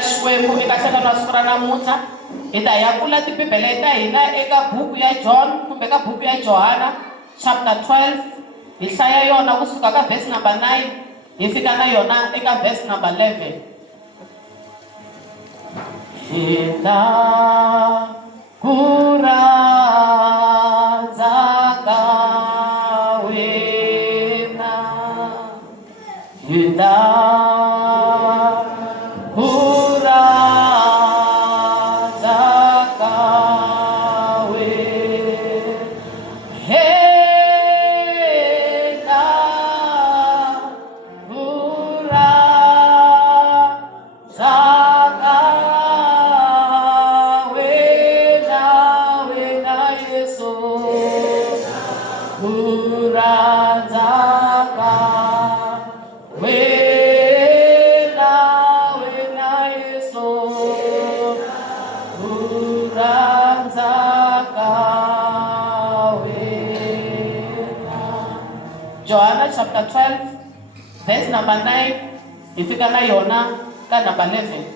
Xikwembu eka hlekana siku ra namuntlha hi ta ya pfula tibibele ta hina eka buku ya John kumbe ka buku ya Johana chapter 12 hi hlaya yona kusuka ka verse number 9 hi fika na yona eka verse number 11. Hina kuranza ka wena hina Johana chapter 12 verse number 9 ifika na yona ka number 11.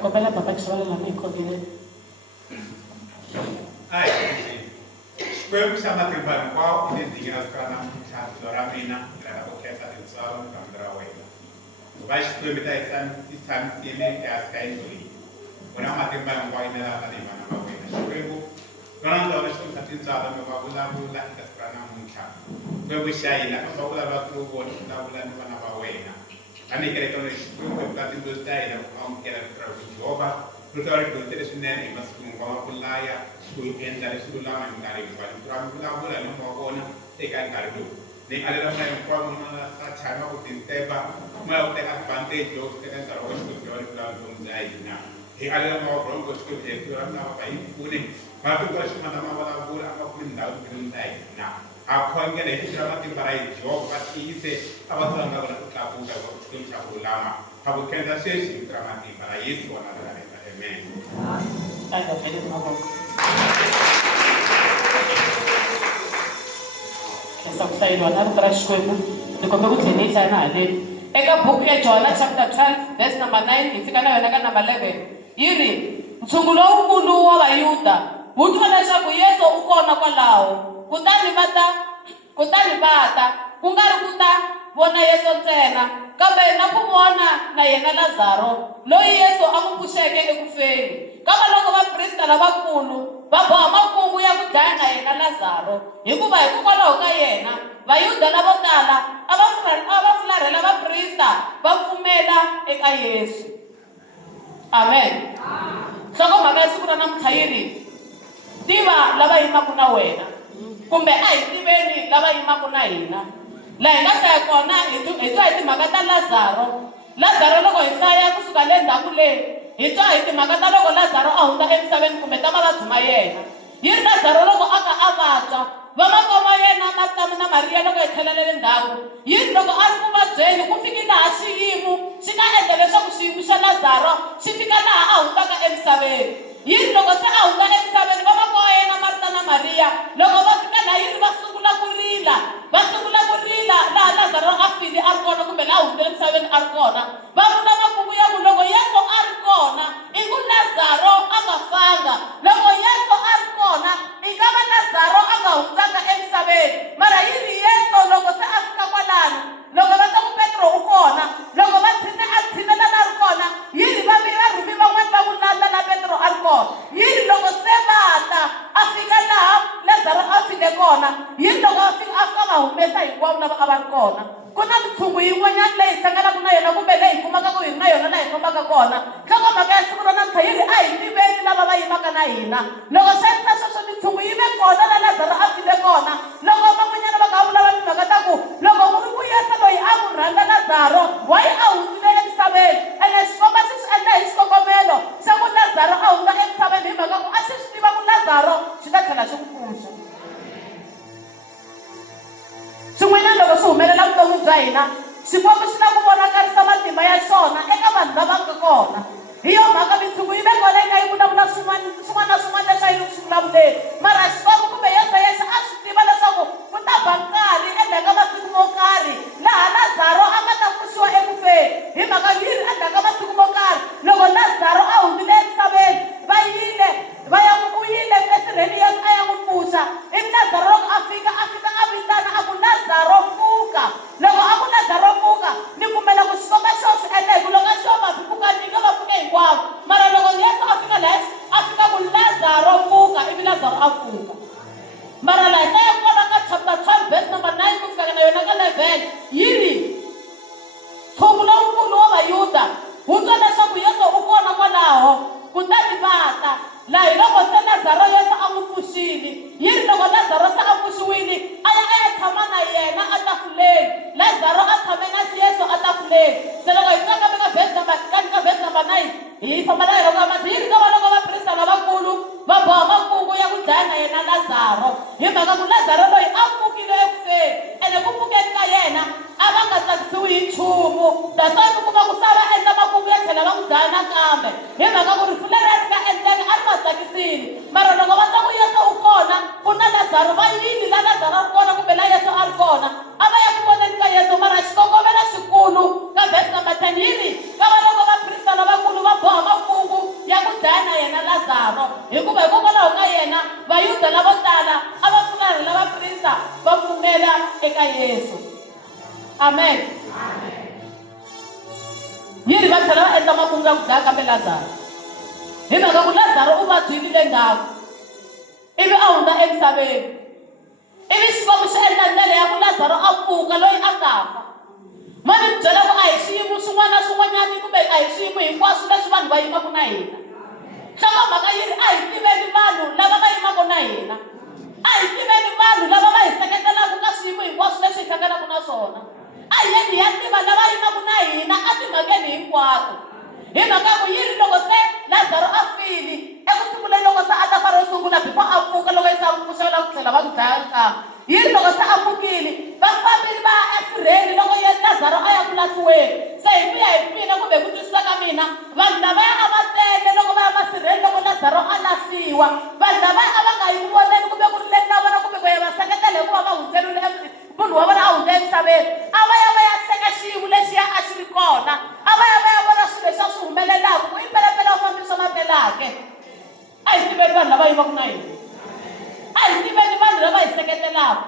Kopela papa kiswala la miko vile. Ai, Kwemu sama timbali kwao ile zingira skana mtatu ramina ila bokesa tsalo kamdra wena. Bashi kwemita isam siene ya skainduli. Wana matimbali kwao ile la kadima na wena. Kwemu kana ndo bashi tsalo mabula bula skana mtatu. Kwemu shaila kwa bula watu wote na bula ni wana wena. Ani kere tono shukuru kwa tindo style au kera kwa Jehova tutari tutere sunene masiku kwa kulaya ku enda sula man kare kwa turam bula no mona e kan kardu ne alera mai kwa mona sa chama ko tisteba ma utte ka bante jo te kan karo ko tutori bula dum jaina e alera ma ko ko ko e turam na pa ifune ma ko ko shuma na ma wala bula ma ko nda dum jaina akho ngene hidrama timbarai jo pati ise abatanga wala kutabuka ko tukim chakulama hapo kenda sesi hidrama timbarai Yesu anadhani amen. Ayo pede mako. Kesa kutaino na Xikwembu nikombe kuthenisa na le eka buku ya Johana chapter 12 verse number 9 ifika na yona ka number 11 yiri ntshungu lowukulu wa Vayuda wu twa leswaku Yesu u kona kwalaho kutani vata ku nga ri ku ta vona Yesu ntsena kambe na ku vona na yena Lazaro loyi Yesu a n'wi pfuxeke ekufeni. Kambe loko vaprista lavakulu va boha makungu ya ku dlaya na yena Lazaro hikuva hikokwalaho ka yena Vayuda lavo tala a va fularhela vaprista va pfumela eka Yesu. Amen. Nhlokomhaka ya siku ra namuntlha yiri tiva lava yimaka na wena kumbe a hi tiveni lava yimaka na hina. La hi nga hlaya kona hi twa hi timhaka ta Lazaro loko hi hlaya kusuka le ndzhaku leyi hi twa hi timhaka ta loko Lazaro a hundza emisaveni kumbe ta mavabyi ma yena. Yi ri Lazaro loko a ka a vabya vamakoma yena Matamu na Mariya loko hi tlhelelele ndzhaku yi ri loko a ri ku vabyeni ku fiki laha xiyimo xi nga endla leswaku xiyimo xa Lazaro xi fika laha a hundzaka emisaveni. Yi ri loko se a hundza emisaveni vamakoma yena Marta na Mariya loko va fika laha yi ri va sungula ku rila laha Lazaro a file a ri kona kumbe laha hundze emisaveni a ri kona. Va vula makungu ya ku loko Yesu a ri kona i ku Lazaro a nga fanga. Loko Yesu a ri kona i nga va Lazaro a nga hundzaka emisaveni. Mara yi ri Yesu loko se a fika kwalano loko va ta ku Petro u kona loko va tshinela na ri kona yi ri varhumi van'wana va ku na Petro a ri kona. Yi ri loko se va ta a fika laha Lazaro a file kona yi ri loko a fika va humesa hinkwavo lava a va ri kona. Ku na mitshungu yin'wanyana leyi hi hlanganaka na yona kumbe leyi hi kumaka ku hi ri na yona laha hi fambaka kona. Nhlokomhaka ya siku ra namuntlha yi ri a hi tiveni lava va yimaka na hina. Loko swi endla sweswo mitshungu yi ve kona la Lazaro a file kona loko van'wanyana va nga Lazaro why a hundile emisaveni ene xikomba xi swi endla hi xikongomelo xa ku Lazaro a hundza emisaveni hi mhaka ku a xi swi tiva ku Lazaro xi ta tlhela xi n'wi pfuxa. Swin'wanyana loko swi humelela vutomi bya hina Xikwembu xi na ku vonakarisa matimba ya xona eka vanhu lava nga kona. Hi yo mhaka mitshungu yi ve kona yi vulavula swin'wana na swin'wana leswi a yi swi vulavuleni mara Xikwembu kumbe Yesu a swi tiva leswaku ku ta ba nkarhi endzhaku ka masiku mo karhi laha Lazaro a nga ta pfuxiwa ekufeni. Hi mhaka yini endzhaku ka masiku mo karhi loko Lazaro a hundzile emisaveni u yile esirheni Yesu a ya n'wi pfuxa. Ivi Lazaro loko a fika a vitana a ku Lazaro pfuka. Loko a ku Lazaro pfuka ni pfumela ku xikomba xo swi endla hi ku loko xo va pfuka ni nga va pfuke hinkwavo mara loko Yesu a fika laha a fika ku Lazaro pfuka ivi Lazaro a pfuka. Mara laha ta ya kona ka chapter 12 verse number 9 ku fika na yona ka 11 yini ntshungu lowukulu wa Vayuda wu twa leswaku Yesu u kona kwalaho kutani va ta laha hi loko se Lazaro Yesu a n'wi pfuxile yini loko Lazaro se a pfuxiwile a ya tshama na yena atafuleni. Lazaro a tshame na Yesu atafuleni. Se loko hi tsaka ka verse number 9 hi famba na yena ka yini ka va loko vaprista lavakulu va boha makungu ya ku dlaya na yena Lazaro hi mhaka ku Lazaro loyi a pfukile ekufeni ene ku pfukeni ka yena a va nga tsakisiwi hi nchumu. That's why mi kuma ku se va endla makungu ya tlhela va n'wi dlaya nakambe hi mhaka ku rifu leri ri nga endleka a ri va tsakisini. Mara loko va twa ku Yesu u kona ku na Lazaro va yini la Lazaro a ri kona kumbe la Yesu a ri kona a va ya ku voneni ka Yesu. Mara xikongomelo xikulu ka verse number 10 yini ka va loko vaprista lavakulu va boha makungu ya ku dlaya na yena Lazaro hikuva hikokwalaho ka yena Vayuda lavo tala a va pfumela lava vaprista va pfumela eka Yesu. Amen. Yini va tlhela va endla makungu ya ku dlaya kambe Lazaro hi mhaka ku Lazaro u vabyile le ndzhaku ivi a hundza emisaveni ivi Xikwembu xi endla ndlela ya ku Lazaro a pfuka loyi a nga fa. Ma ni byela ku a hi xiyimo xin'wana na xin'wanyana kumbe a hi xiyimo hinkwaswo leswi vanhu va yimaka na hina. Nhlokomhaka yini a hi tiveni vanhu lava va yimaka na hina. A hi tiveni vanhu lava va hi seketelaka ka swiyimo hinkwaswo leswi hi hlanganaka na swona. A hi yeni hi ya tiva lava yimaka na hina a timhakeni hinkwato. Hi mhaka ku yini loko se Lazaro a file eku sunguleni loko se a ta fara ro sungula before a pfuka loko Yesu a n'wi pfuxa ku tlhela va ku dlaya nakambe. Yini loko se a pfukile vafambile va ya esirheni loko Lazaro a ya ku lahliweni. Se hi ku ya hi mina kumbe ku twisisa ka mina vanhu lavaya a va tele loko va ya masirheni loko Lazaro a lahliwa. Vanhu lavaya a va nga yi voneni kumbe ku ri le na vona kumbe ku ya va seketela hikuva va hundzeriwile munhu wa vona a hundza emisaveni. A va ya teka xiyimo lexiya a xi ri kona a va ya vona swilo leswi a swi humelelaka ku i pelepele wa fambisa mapelake. A hi tiveni vanhu lava yimaka na hina. A hi tiveni vanhu lava hi seketelaka.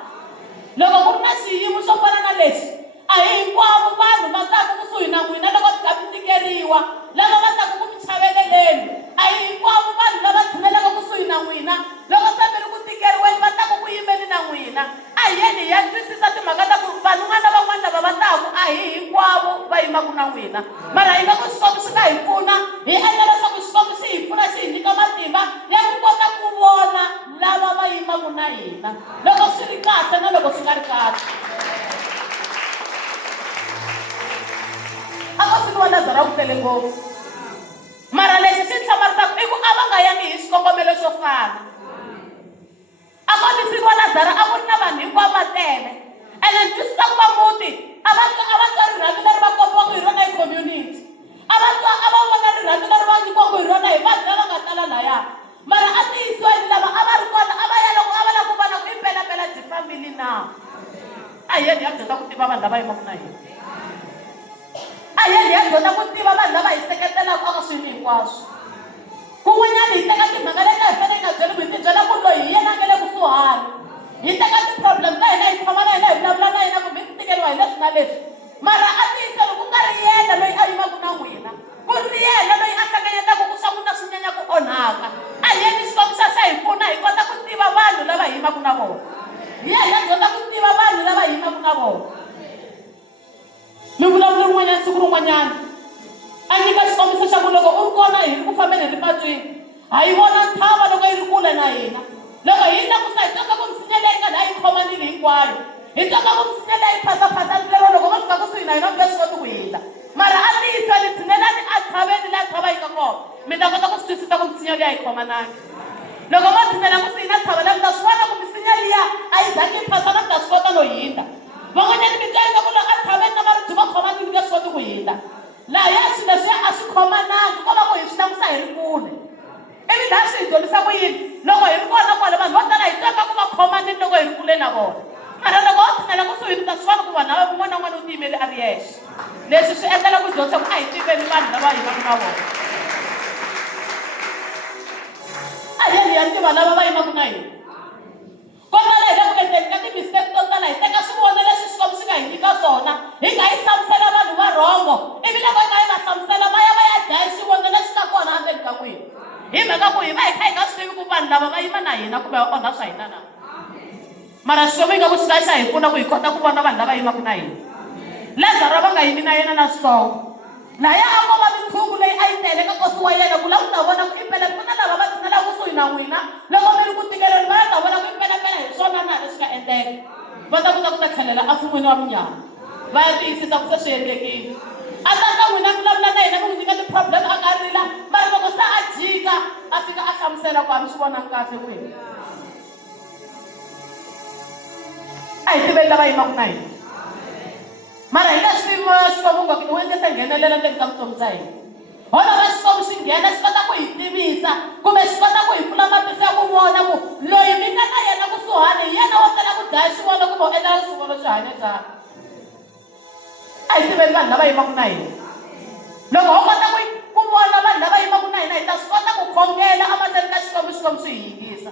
Loko ku ri na xiyimo xo fana na lexi a hi hinkwavo vanhu va taka kusuhi na n'wina loko bya mi tikeriwa lava va taka ku mi chaveleleni. A hi hinkwavo vanhu lava tshinelaka kusuhi na n'wina loko se mi ri ku tikeriweni va taka ku yimeni na n'wina. A hi yeni hi ya twisisa timhaka ta ku van'wana van'wana lava va taka a hi hinkwavo va yimaka na n'wina mara hi nga ku Xikwembu xi nga hi pfuna hi endla leswaku Xikwembu xi hi pfuna xi hi nyika matimba ya ku kota ku vona lava va yimaka na hina loko swi ri kahle na loko swi nga ri kahle. A ko swi vona Lazaro ku tele ngopfu mara lexi xi tlhamarisaka i ku a va nga yangi hi xikongomelo xo fana. A ko ni siku wa Lazaro a ku ri na vanhu hinkwavo va tele ene ni twisisa ku va muti a va twa rirhandzu leri va kombiwaka hi rona hi community. A va vona rirhandzu leri va nyikiwaka hi rona hi vanhu lava nga tala laya mara a tiyisiweni lava a va ri kona a va lava ku vona ku i mpelampela byi family na. A hi yeni ya dyondza ku tiva vanhu lava yimaka na hina. A hi yeni ya dyondza ku tiva vanhu lava hi seketelaka aka swilo hinkwaswo. Kun'wanyana hi teka timhaka leti hi fanele hi nga byeli ku hi ti byela ku loyi hi yena a nga le kusuhani. Hi teka ti-problem ta hina hi tshama na hina hi vulavula na yena kumbe hi ti tikeriwa hi leswi na leswi mara a tiyisela ku nga ri yena loyi a yimaka na n'wina ku ri yena loyi a hlanganyetaka ku swakudya swi nyanya ku onhaka. A hi yeni Xikwembu xa hi pfuna hi kota ku tiva vanhu lava hi yimaka na vona. Hi yena hi dyondza ku tiva vanhu lava hi yimaka na vona. Mi vulavula rin'wanyana siku rin'wanyana a nyika xikombiso xa ku loko u ri kona hi ri ku fambeni hi ri patwini ha yi vona ntshava loko yi ri kule na hina loko hi langusa hi twa ku misinya leyi nga na hi khomanile hinkwayo hi twa nga ku misinya leyi phasaphasanile lero loko va fika kusuhi na hina mi nge swi koti ku hindza mara a ni yisa ni tshinelani a tshaveni laha tshava yi ka kona mi ta kota ku swi twisisa ku misinya liya yi khomanangi loko mo tshinela kusuhi na tshava leyi mi ta swi vona ku misinya liya a yi zangi yi phasana mi ta swi kota no hindza van'wanyani mi twa ingaku loko a tshaveni na maribye va khomanile mi nge swi koti ku hindza laha ya swilo leswiya a swi khomanangi ko va ku hi swi langusa hi ri kule ivi laha swi hi dyondzisa ku yini loko hi ri kona kwale vanhu vo tala hi twaka ku va khomanini loko hi ri kule na vona mara loko wo tshinela kusuhi mi ta swi vona ku vanhu lava un'wana na un'wana u tiyimeli a ri yexe leswi swi endlela ku dyondzisa ku a hi tiveni vanhu lava hi vaka na vona a hi ya tiva lava va yimaka na hina ko tala hi le ku endleni ka timistake to tala hi teka swivona leswi Xikwembu xi nga hi nyika swona hi nga yi hlamusela vanhu va rhongo ivi loko hi nga yi va hlamusela va ya dlaya xivona lexi nga kona endzeni ka n'wina hi mhaka ku hi va hi kha hi nga swi tivi ku vanhu lava va yima na hina kumbe va onha swa hina na mara Xikwembu ingaku xi nga xa hi pfuna ku hi kota ku vona vanhu lava yimaka na hina Lazaro va nga yimi na yena na switsongo laya a ko va mitshungu leyi a yi tele ka nkosi wa yena ku la ku ta vona ku impela ku na lava va tshinela kusuhi na n'wina loko mi ri ku tikeleni va ya ta vona ku impelampela hi swona na leswi nga endleka va ta kota ku ta tlhelela afumwini wa munyama va ya tiyisisa ku se swi endlekile a ta ka n'wina vulavula na yena mi n'wi nyika ti-problem a nga rila mara loko se a jika a fika a hlamusela ku a mi swi vonangi kahle n'wina a hi tiveni lava yimaka na hina mara hi nga swi tivi moya wa Xikwembu nga u endle se nghenelela endzeni ka vutomi bya hina holova Xikwembu xi nghena xi kota ku hi tivisa kumbe xi kota ku hi pfula matihlo ya ku vona ku loyi mi nga na yena kusuhani hi yena wo tala ku dlaya xivono kumbe u endlela xivono xi hanya njhani a hi tiveni vanhu lava yimaka na hina loko ho kota ku vona vanhu lava yimaka na hina hi ta swi kota ku khongela emahlweni ka Xikwembu swi hi yingisa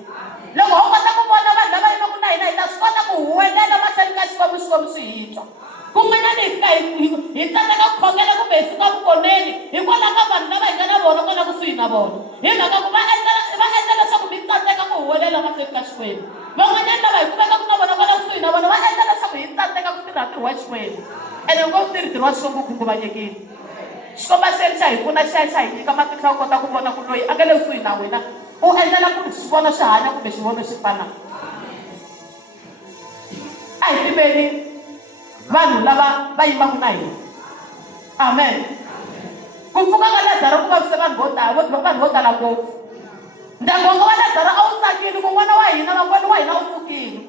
loko ho kota ku vona vanhu lava yimaka na hina hi ta swi kota ku huwelela emahlweni ka Xikwembu swi hi twa kun'wanyana hi fika hi tsandzeka ku khongela kumbe hi suka vukoneni hikwalaho ka vanhu lava hi nga na vona kwala kusuhi na vona hi mhaka ku va endla leswaku mi tsandzeka ku huwelela emahlweni ka Xikwembu van'wanyana lava hi kumekaku na vona kwala kusuhi na vona va endla leswaku hi tsandzeka ku tirha ntirho wa Xikwembu ene ngopfu ntirho wa Xikwembu khunguvanyekile Xikwembu xi xa hi pfuna xa hi nyika matihlo ya kota ku vona ku loyi a nga le kusuhi na wena u endlela ku ri xivono xi hanya kumbe xivono xi fana a hi tiveni vanhu lava va yimaka na hina amen ku pfuka ka Lazaro ku vavise vanhu vo tala ngopfu ndyangu wa Lazaro a wu tsakile ku n'wana wa hina makwenu wa hina wu pfukile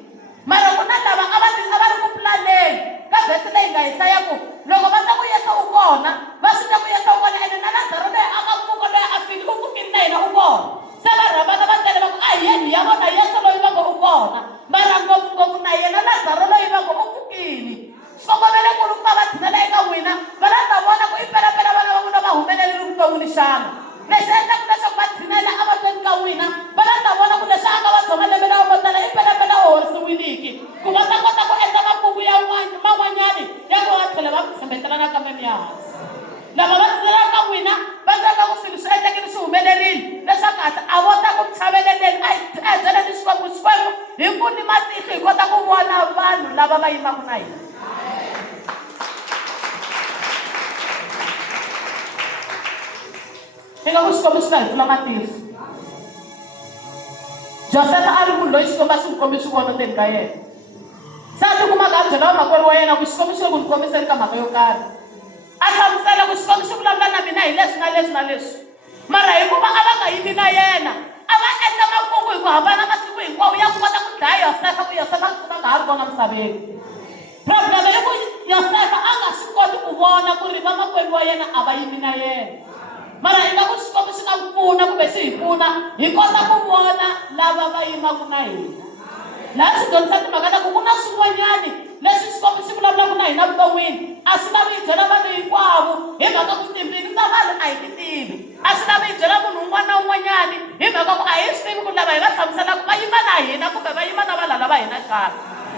mara ku na lava a va ri ku pulaneni ka vhesi leyi nga hi hlayaku loko va ta ku Yesu u kona va swi ta ku Yesu u kona ene na Lazaro loyi a nga pfuka loyi a file u pfukile na hina u kona se va rhambana va tele va ku a hi yeni hi ya vona Yesu loyi va ngo u kona mara ngopfungopfu na yena Lazaro loyi va ngo u pfukile xikongomelo kulu ku va va tshinela eka n'wina va la ta vona ku impelampela vana va n'wina va humelerile vuton'wini xana lexi endlaku leswaku va tshinela emahlweni ka n'wina va la ta vona ku leswi a nga va dzoma lembe lawa vo tala impelampela u horisiwiliki ku va ta kota ku endla makungu ya man'wanyani ya ku va tlhela va ku tshembetela nakambe mihansi lava va tshinelaka ka n'wina va tsaka ku swilo swi endlekile swi humelerile leswaku a vota ku chaveleleni a hi byeleni Xikwembu hi ku ni matihlo hi kota ku vona vanhu lava va yimaka na hina ingaku Xikwembu xi nga hi pfula matihlo Josefa a ri munhu loyi Xikwembu a xi n'wi kombi swivono ndzeni ka yena se a tikumaka a byela vamakwerhu wa yena ku Xikwembu xi le ku ni kombiseni ka mhaka yo karhi a hlamusela ku Xikwembu xi vulavula na mina hi leswi na leswi na leswi mara hikuva a va nga yimi na yena a va endla makungu hi ku hambana masiku hinkwawo ya ku kota ku dlaya Yosefa ku Yosefa a nga ha ri kona misaveni problem i ku Yosefa a nga swi koti ku vona ku ri vamakwenu wa yena a va yimi na yena mara ingaku Xikwembu xi nga pfuna kumbe xi hi pfuna hi kota ku vona lava va yimaka na hina laha swi dyondzisa timhaka ta ku ku na swin'wanyani leswi Xikwembu xi vulavulaka na hina vuton'wini a swi lavi hi byela vanhu hinkwavo hi mhaka ku timbili ta vanhu a hi ti tivi a swi lavi hi byela munhu un'wana na un'wanyani hi mhaka ku a hi swi tivi ku lava hi va hlamuselaka va yima na hina kumbe va yima na valala va hina xana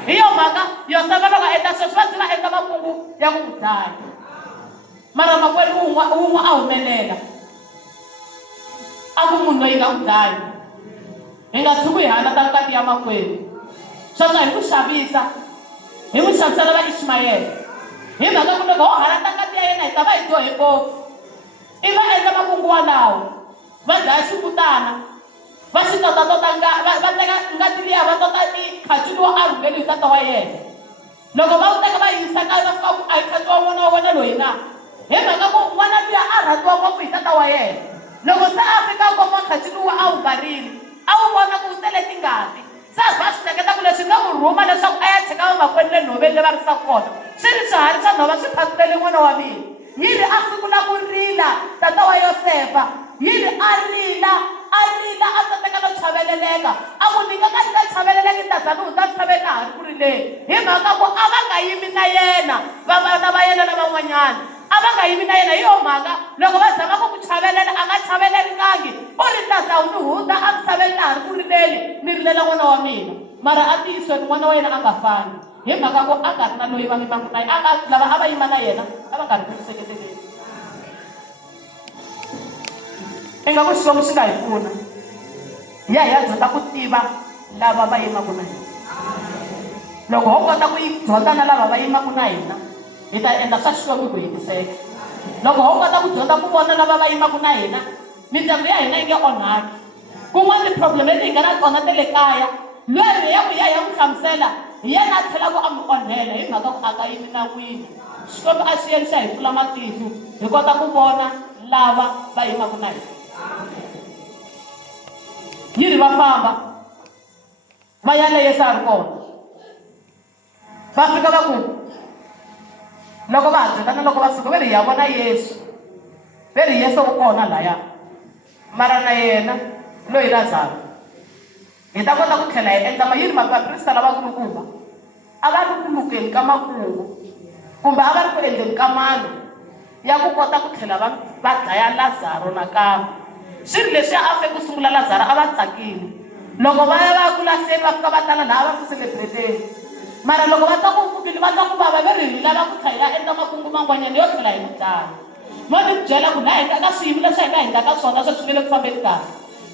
hi yo mhaka Yosefa loko a endla sweswi va tlhela endla makungu ya ku n'wi dlaya mara makwenu wun'we a humelela a ku munhu loyi nga n'wi dlaya hi nga tshuki hi hana ta ngati ya makwenu sweswo hi ku xavisa hi n'wi xavisela va Ishimayele hi mhaka ku loko ho hala ta ngati ya yena hi ta va hi dyohe ngopfu i va endla makungu walawo va dlaya xikutana va xi tota va teka ngati liya va tota i khachini wa a rhungeli hi tata wa yena loko va teka va yisa kaya va fika ku a hi tatiwa n'wana wa wena loyi na hi mhaka ku n'wana luya a rhandziwa ngopfu hi tata wa yena loko se a fika koma khati luwa a wu barile a wu vona ku tele tingati se a va swi hleketa ku leswi nga n'wi rhuma leswaku a ya cheka vamakwenu le nhoveni le va risaka kona swi ri swiharhi swa nhova swi phasitele n'wana wa mina yini a sungula ku rila tata wa Yosefa yini a rila a tsandzeka no chaveleleka a ku ni nga chaveleleki tazana u ta tshavela ha ri ku rileni hi mhaka ku a va nga yimi na yena vana va yena lavan'wanyana a va nga yimi na yena hi yo mhaka loko va zama ku ku chavelela a nga chavelelikangi u ri taza u ni huda a mi tshavela ha ri ku rileni ni rilela n'wana wa mina mara a tiyisweni n'wana wa yena a nga fani hi mhaka ku a nga ri na loyi va yimaku na yena lava a va yima na yena a va nga ri ku seketeleni ingaku xikwembu xi nga hi pfuna hi ya dyondza ku tiva lava va yimaku na hina loko ho kota ku dyondza na lava va yimaku na hina hi ta endla swa xikwembu ku hetiseka loko ho kota ku dyondza ku vona lava va yimaku na hina mindyangu ya hina yi nge onhaki kun'wana ti-problem leti hi nga na tona ta le kaya loyi ya ku ya n'wi hlamusela hi yena a tlhela ku a n'wi onhela hi mhaka ku a nga yimi na n'wini xikwembu a xi endla hi pfula matihlo hi kota ku vona lava va yimaku na hina yiri va famba va ya le Yesu a ri kona va fika va ku loko va hatlekana loko va suka va ri hi ya vona Yesu va ri Yesu u kona laya mara na yena loyi Lazaro hi ta kota ku tlhela hi endla yini vaprista lavakulukumba a va ri ku lukeni ka makungu kumbe a va ri ku endleni ka mano ya ku kota ku tlhela va dlaya Lazaro nakambe swi ri leswi a fe ku sungula Lazaro a va tsakile loko va ya va ya ku lahleni va fika va tala laha va ku celebreteni mara loko va twa ku pfukile va twa ku vava va ri hi lava ku tlhela endla makungu man'wanyana yo tlhela hi ku dlaya mo ni byela ku na hina ka swiyimo leswi hi nga endlaka swona swi swi nge le ku fambeni kahle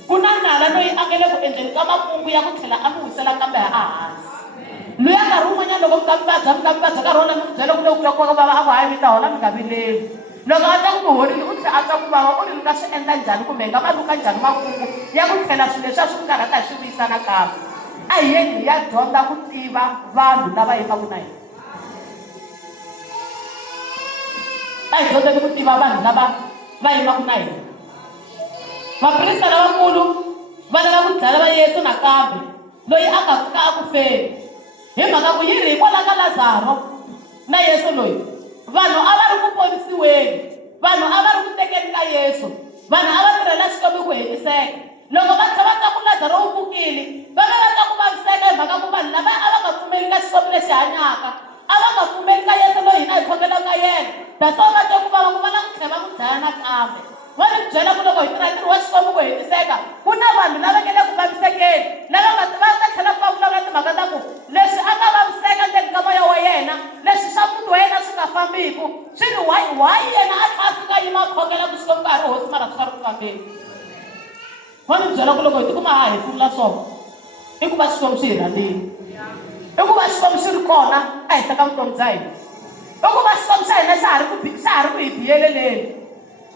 ku na nala loyi a nge le ku endleni ka makungu ya ku tlhela a mi wisela kambe ehansi loyi a nkarhi wun'wanyana loko mi ka mi vabya nkarhi wona mi byela ku le ku loko vava a ku hayi mi ta hola mi nga vileli loko a twa ku mi horile u tlhela a twa ku vava u ri mi nga swi endla njhani kumbe hi nga va luka njhani makungu ya ku tlhela swilo leswi a swi karhata hi swi vuyisana kambe a hi yeni hi ya dyondza ku tiva vanhu lava yimaku na hina a hi dyondzeni ku tiva vanhu lava va yimaku na hina vaprista lavakulu va lava ku dlaya va Yesu nakambe loyi a nga fika a ku feni hi mhaka ku yiri hikwalaho ka Lazaro na Yesu loyi vanhu a va ri ku ponisiweni vanhu a va ri ku tekeni ka Yesu vanhu a va tirhela Xikwembu ku hetiseka loko va tlhela va twa ku Lazaro u pfukile va va twa ku vaviseka hi mhaka ku vanhu lava a va nga pfumeli ka Xikwembu lexi hanyaka a va nga pfumeli ka Yesu loyi hina hi khomelaka yena that's va twa ku vava ku va na ku tlhela va ku dlaya nakambe va ni byela ku loko hi tirha ntirho wa Xikwembu ku hetiseka ku na vanhu lava nge le ku vavisekeni lava va ta tlhela ku va vulavula timhaka ta ku leswi a nga vaviseka ndzeni ka moya wa yena leswi swa munhu wa yena swi nga fambiku swi ri why yena a tlha a fika yima khongela ku Xikwembu ka ha ri hosi mara swi nga ri ku fambeni va ni byela ku loko hi tikuma ha hefula swona i ku va Xikwembu xi hi rhandzile i ku va Xikwembu xi ri kona ehenhla ka vutomi bya hina i ku va Xikwembu xa hina xa ha ri ku hi biyeleleni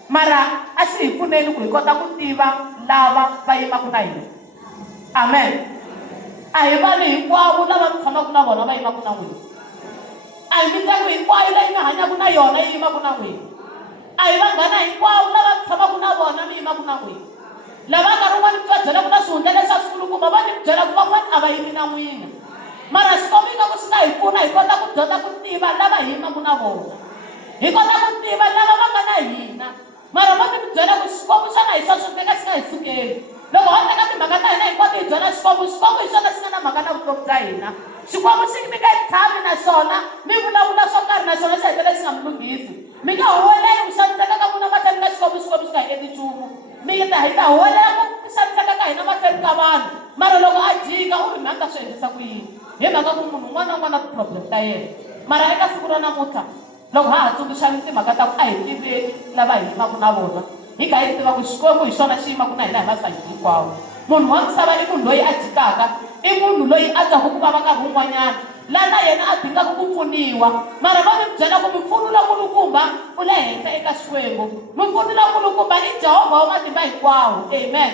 mara a xi hi pfuneni ku hi kota ku tiva lava va yimaku na hina amen a hi vanhu hinkwavo lava mi tshamaka na vona va yimaku na n'wina a hi mindyangu hinkwayo leyi mi hanyaku na yona yi yimaku na n'wina a hi vanghana hinkwavo lava mi tshamaka na vona mi yimaku na n'wina lava nkarhi wun'wani mi va byelaku na swihundla leswa swikulukumba va ni byela ku van'wani a va yimi na n'wina mara Xikwembu ingaku swi nga hi pfuna hi kota ku dyondza ku tiva lava hi yimaku na vona hi kota ku tiva lava va nga na hina mara va mi byela ku Xikwembu xana hi swona swi teka xi nga hi sukeli loko ho teka timhaka ta hina hinkwato hi byela Xikwembu hi swona xi nga na mhaka na vutomi bya hina Xikwembu xi mi nga tshami na xona mi vulavula swo karhi na xona xi hetelela xi nga mi lunghisi mi nga huweleli ku xaniseka ka n'wina mahlweni ka Xikwembu xi nga endli nchumu hi ta huwelela ku xaniseka ka hina mahlweni ka vanhu mara loko a jika u ri mi ta swi endlisa ku yini hi mhaka ku munhu un'wana na un'wana na ti-problem ta yena mara eka siku ra namuntlha loko ha ha tsundzuxani timhaka ta ku a hi tiveni lava hi yimaku na vona hi kha hi tiva ku Xikwembu hi xona xi yimaku na hina hi masangu hinkwawo munhu wa misava i munhu loyi a jikaka i munhu loyi a twaku ku vava nkarhi wun'wanyana laha na yena a dingaku ku pfuniwa mara va mi byela ku mimpfuno lokulukumba u le henhla eka Xikwembu mimpfuno lokulukumba i Jehovha wa matimba hinkwawo amen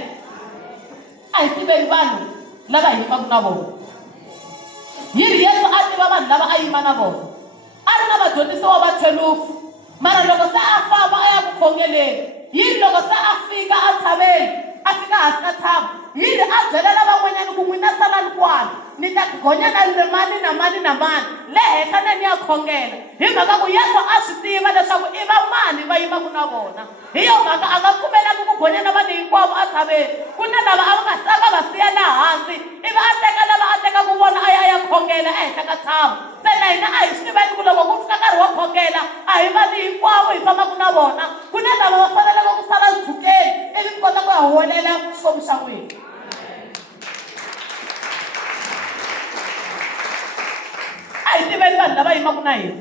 a hi tiveni vanhu lava hi yimaku na vona yiri Yesu a tiva vanhu lava a yima na vona a ri na vadyondzisi wa va 12 mara loko se a famba a ya ku khongeleni yiri loko se a fika a tshaveni a fika hansi ka tshama yiri a byelela van'wanyani ku n'wina salani kwala ni ta gonya na mani na mani na mani le henhla ne ni ya khongela hi mhaka ku Yesu a swi tiva leswaku i va mani va yimaku na vona hi yo mhaka a nga pfumelanga ku gonya na vanhu hinkwavo a tshaveni ku na lava a va va siya laha hansi ivi a teka lava a teka ku vona a ya khongela ehenhla ka tshama se na hina a hi swi tiveni ku loko ku fika nkarhi wa khongela a hi vanhu hinkwavo hi fambaka na vona ku na lava va faneleke ku sala mpfhukeni ivi ku kota ku ya huwelela xikwembu xa n'wina a hi tiveni vanhu lava yimaku na hina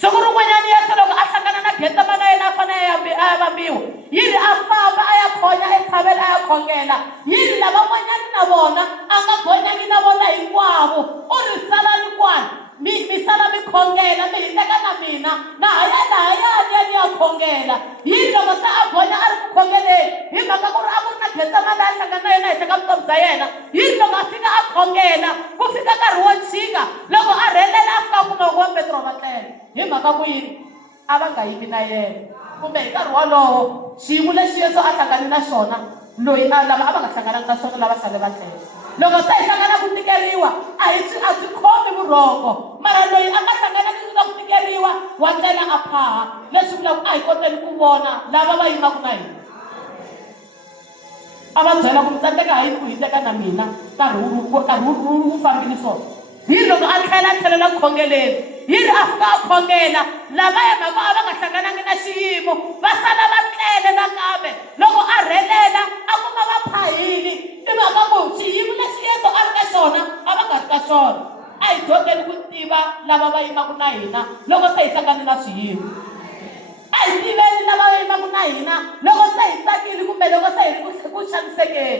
siku rin'wanyana Yesu loko a hlangana na Getsemane yena a fanele a ya vambiwa yiri a famba a ya khonya entshaveni a ya khongela yiri lavan'wanyani na vona a nga gonyangi na vona hinkwavo u ri salani kwani mi sala mi khongela mi hiteka na mina na hayani ya khongela yiri loko se a gonya a ri ku khongeleni hi mhaka ku ri a ku ri na Getsemane a hlangana na yena ehenhla ka vutomi bya yena yiri loko a fika a khongela ku fika nkarhi wo chika loko a rhelela a fika a kuma wa Petro va tlela hi mhaka ku yini a va nga yimi na yena kumbe hi nkarhi wolowo xiyimo lexi Yesu a hlangane na xona loyi lava a va nga hlangananga na xona lava sale va tlela loko se hi hlangana ku tikeriwa a byi khomi vurhongo mara loyi a nga hlanganaki na ku tikeriwa wa tlela a phaha leswi vulaka a hi koteni ku vona lava va yimaku na hina a va byela ku mi tsandzeka hi ku hiteka na mina nkarhi wu fambile so yini loko a tlhelela ku khongeleni yini a fika a khongela lava ya mhaka a va nga hlanganangi na xiyimo va sala va tlele nakambe loko a rhelela a kuma va phahile i mhaka ku xiyimo lexi Yesu a ri ka xona a va nga ri ka xona a hi dyondzeni ku tiva lava va yimaku na hina loko se hi hlangane na swiyimo a hi tiveni lava va yimaku na hina loko se hi tsakile kumbe loko se hi ri ku xanisekeni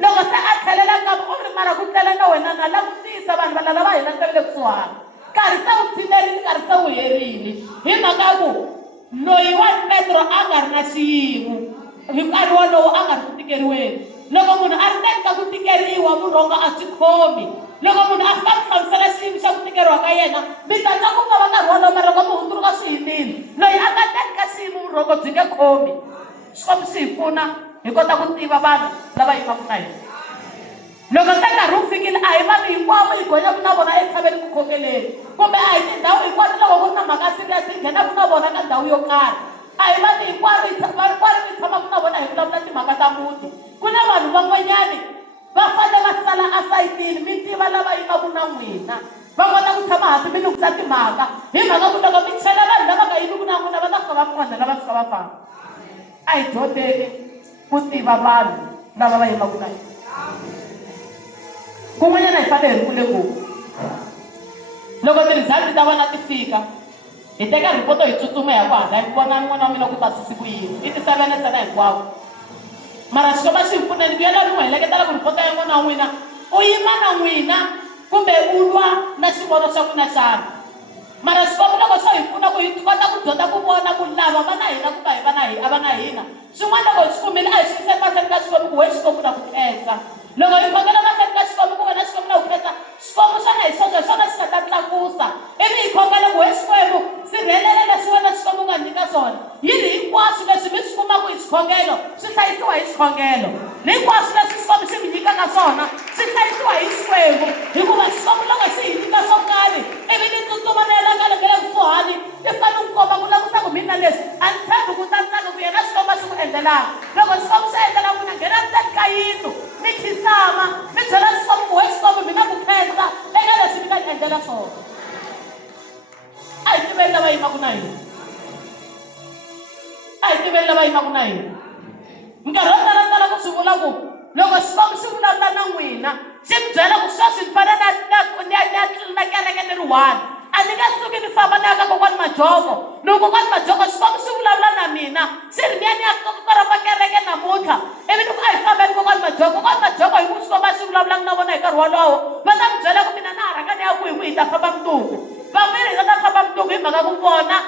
loko se a tlhelela kambe u ri mara ku tlela na wena na la ku tisa vanhu va lava hina tsavile kusuhana nkarhi se wu tshinerile nkarhi se wu herile hi mhaka ku loyi wa Petro a nga ri na xiyimo hi nkarhi wolowo a nga ri ku tikeriweni loko munhu a ri ndzeni ka ku tikeriwa vurhongo a byi khomi loko munhu a fika ku hlamusela xiyimo xa ku tikeriwa ka yena mi ta twa ku nga va nkarhi wolowo mara loko mi hundzuruka swi hinile loyi a nga ndzeni ka xiyimo vurhongo byi nge khomi swikombi swi hi pfuna hi kota ku tiva vanhu lava yimaku na hina loko se nkarhi wu fikile a hi vanhu hinkwavo hi gonyaku na vona entshaveni ku khongeleni kumbe a hi tindhawu hinkwato loko ku ri na mhaka serious hi nghenaku na vona ka ndhawu yo karhi a hi vanhu hinkwavo mi tshamaku na vona hi vulavula timhaka ta muti ku na vanhu van'wanyani va fanele va sala asayitini mi tiva lava yimaku na n'wina va kota ku tshama hansi mi lungisa timhaka hi mhaka ku loko mi chela vanhu lava nga yimiku na n'wina va ta fika va mi onhela va fika va famba a hi dyondzeni ku tiva vanhu lava va yimaku na hina kun'wanyana hi fanele hi kule ngopfu loko ti-result ta vona ti fika hi teka ripoto hi tsutsuma hi ku hatla hi vona n'wana wa mina ku basisi ku yini i ti-7 ntsena hinkwavo mara xikomba xi hi pfuneni ku yela n'wi heleketela ku ripoto ya n'wana wa n'wina u yima na n'wina kumbe u lwa na xivono xa n'wina xana mara xikomba loko xo hi pfuna ku hi kota ku dyondza ku vona ku lava va na hina kumbe a va na hina swin'wana loko hi swi kumile a hi swi yiseni mahlweni ka xikwembu ku we xikwembu na ku khensa loko hi khongela mahlweni ka xikwembu ku wena xikwembu na ku khensa xikwembu xona hi xona xona xi nga ta tlakusa ivi hi khongela ku we xikwembu sirhelela leswi wena xikwembu nga nyika swona yini hinkwaswo leswi mi swi kumaku hi xikhongelo swi hlayisiwa hi xikhongelo hinkwaswo leswi xikwembu xi mi nyikaka swona swi hlayisiwa hi xikwembu hikuva xikwembu loko xi hi nyika swo karhi ivi ni tsutsuma na yela ka le kusuhani ti fane ku komba ku languta ku mina leswi a ni tshembi ku tsantsaka ku yena xikwembu xi ku endlelaka loko xikwembu xi endlela n'wina nghena ndzeni ka yindlu mi khisama mi byela xikwembu ku we xikwembu mi na ku khensa eka leswi mi nga hi endlela swona a hi tiveni lava yimaku na hina a hi tiveni lava yimaku na hina nkarhi wo talatala ku swi vula ku loko xikwembu xi vulavula na n'wina xi mi byela ku sweswi ni fane na kereke ni ri one a ni nge suki ni famba ni ya ka kokwani Majoko loko kokwani Majoko xikwembu xi vulavula na mina xi ri niya ni ya korapa kereke namuntlha ivi ni ku a hi fambeni kokwani Majoko hi ku xikwembu a xi vulavulanga na vona hi nkarhi wolowo va ta mi byela ku mina na ha rhanga ni ya kwihi ku hi ta famba mundzuku vambirhi hi nga ta famba mundzuku hi mhaka ku vona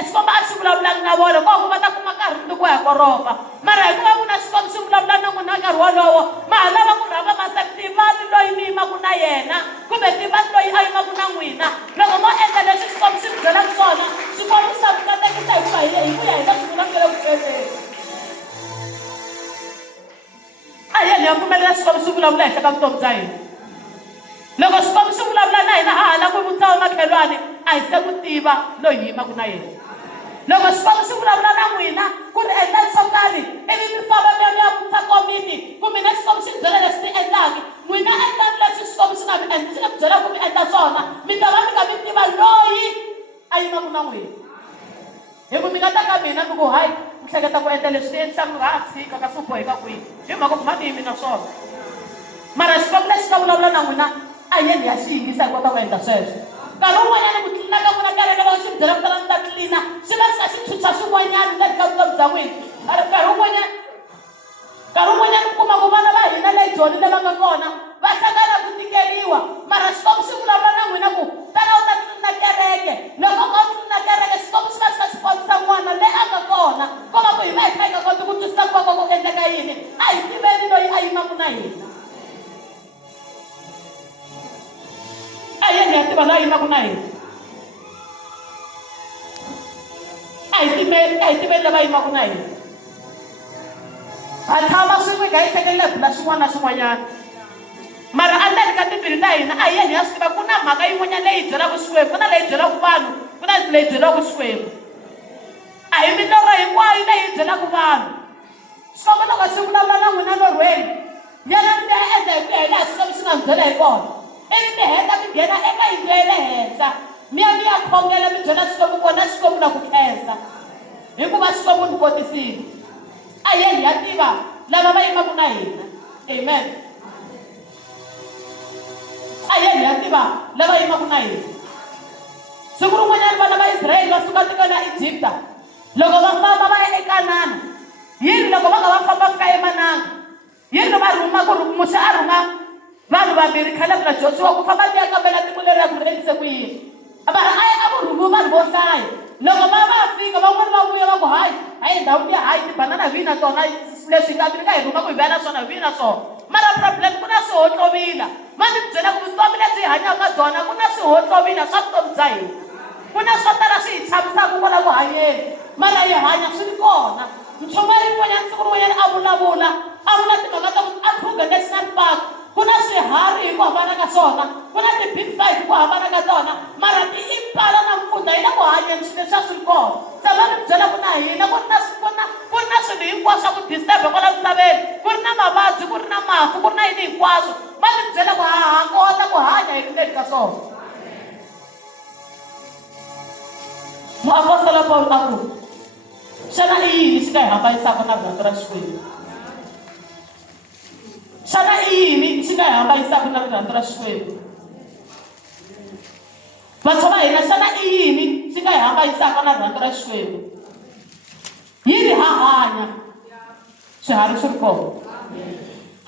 Xikomba a xi vulavulanga na vona ko va ta kuma nkarhi ni ku ya koropa mara hikuva ku na xikomba xi vulavula na n'wina nkarhi wolowo ma ha lava ku rhamba masati tivani loyi mi yimaka na yena kumbe tivani loyi a yimaka na n'wina loko mo endla leswi xikomba xi mi byelaka swona xikomba xi ta mi katekisa hikuva hi ku ya hi leswi vulavula ku pfeteni a hi yeni ya pfumelela xikomba xi vulavula henhla ka vutomi bya hina loko xikomba xi vulavula na hina ha ha lava ku vutisa vamakhelwani a hi se ku tiva loyi hi yimaka na yena loko xikomba xi vulavula na n'wina ku ri endla swo tani ivi mi famba mi ya vutisa komiti ku mina xikomba xi byela leswi ni endlaka n'wina endlani leswi xikomba xi nga mi endla xi nga byela ku mi endla swona mi ta va mi kha mi tiva loyi a yimaka na n'wina hi ku mi nga ta ka mina mi ku hayi mi hleketa ku endla leswi ni endlisaka nga ha tshika ka swi boheka kwihi hi mhaka ku ma mi yimi na swona mara xikomba lexi nga vulavula na n'wina a yeni ya xi yingisa hi kota ku endla sweswo nkarhi wun'wanyana ku tlilina ka n'wina kereke loko xi byela ku tala ni ta tlilina xi va xi kha xi tlhutlha swin'wanyana le ka vutomi bya n'wina nkarhi wun'wanyana mi kuma ku vana va hina le joni le va nga kona va hlangana ku tikeriwa mara xikomba xi vulavula na n'wina ku tala u ta tlilina kereke loko ka u tlilina kereke xikomba xi va xi kha xi ponisa n'wana leyi a nga kona ko va ku hi va hi kha hi nga koti ku twisisa ku va ku endleka yini a hi tiveni loyi a yimaka na hina a hi yeni ya tiva loyi a yimaka na hina a hi tiveni lava yimaka na hina ha tshama swin'we hi kha hi hlekelela bula xin'wana na xin'wanyana mara endzeni ka timbilu ta hina a hi yeni ya swi tiva ku na mhaka yin'wanyana leyi hi byelaka xikwembu ku na leyi byelaka vanhu ku na leyi byelaka xikwembu a hi milorho hinkwayo leyi hi byelaka vanhu xikomba loko xi vulavula na n'wina norhweni yana mi ya endla hi ku ya hi laha xikwembu xi nga mi byela hi kona ivi mi heta mi nghena eka yindlu ya le henhla mi ya khongela mi byela xikwembu kona xikwembu na ku khensa hikuva xikwembu ni kotisile a hi yeni ya tiva lava va yimaka na hina amen a hi yeni ya tiva lava yimaka na hina siku rin'wanyana vana va Israyele va suka tiko la Egypta loko va famba va ya eKanana yini loko va nga va famba fika emananga yini va rhuma ku Musa a rhuma vanhu vambirhi Caleb na Joshua ku famba tiya kambela tiko leri ya ku ri endlise ku yini mara a vo rhumiwe vanhu vo hlaya loko va fika van'wani va vuya va ku hayi ndhawu liya hayi tibanana vina tona leswi nga mi nga hi rhuma ku hi vuya na swona vina swona mara problem ku na swihotlovila ma ni byela ku vutomi lebyi hi hanyaka ka byona ku na swihotlovila swa vutomi bya hina ku na swo tala swi hi tshamisaka kwala ku hanyeni mara hi hanya swi ri kona nchomari yin'wanyana siku rin'wanyana a vulavula timhaka ta ku a Kruger National Park ku na swiharhi hi ku hambana ka swona ku na ti-big five hi ku hambana ka tona mara ti-impala na mpfundla hi le ku hanyeni swilo leswi a swi ri kona se va ni byela ku na hina ku ri na swilo hinkwaswo swa ku disturb kwala misaveni ku ri na mavabyi ku ri na mafu ku ri na yini hinkwaswo va ni byela ku ha kota ku hanya hi rindzeni ka swona muapostolo Paul a ku xana i yini xi nga hi hambanisaka na rito ra Xikwembu xana i yini xi nga hi hambanisaka na rito ra Xikwembu vantshwa va hina xana i yini xi nga hi hambanisaka na rito ra Xikwembu yini ha hanya swiharhi swi ri kona